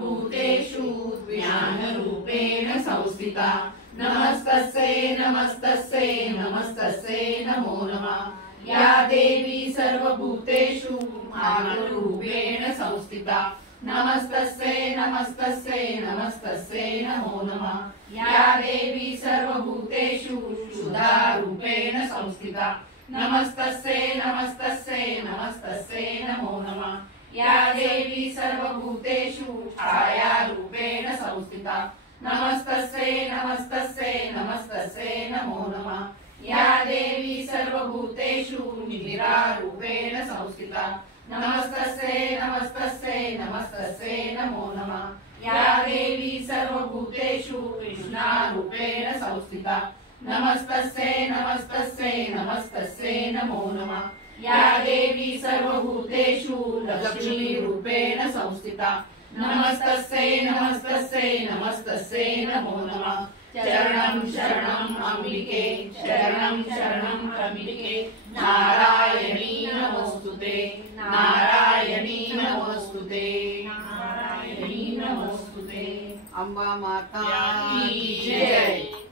भूतेषु ज्ञानरूपेण संस्थिता नमस्तस्यै नमस्तस्यै नमस्तस्यै नमो नमः। या देवी सर्वभूतेषु ज्ञानरूपेण संस्थिता नमस्तस्यै नमस्तस्यै नमस्तस्यै नमो नमः। या देवी सर्वभूतेषु शुद्धारूपेण संस्थिता नमस्तस्यै नमस्तस्यै नमस्तस्यै नमो नमः। या देवी सर्वभूतेषु छायारूपेण संस्थिता नमस्तस्यै नमस्तस्यै नमस्तस्यै नमो नमः। या देवी सर्वभूतेषु निधिरारूपेण संस्थिता नमस्तस्यै नमस्तस्यै नमस्तस्यै नमो नमः। या देवी सर्वभूतेषु कृष्णारूपेण संस्थिता नमस्तस्यै नमस्तस्यै नमस्तस्यै नमो नमः। या देवी सर्वभूतेषु लक्ष्मीरूपेण संस्थिता नमस्तस्यै नमस्तस्यै नमस्तस्यै नमो नमः। चरणं शरणं अम्बिके शरणं शरणं अम्बिके नारायणी नमोस्तुते नारायणी नमोस्तुते नारायणी नमोस्तुते। अंबा माता की जय।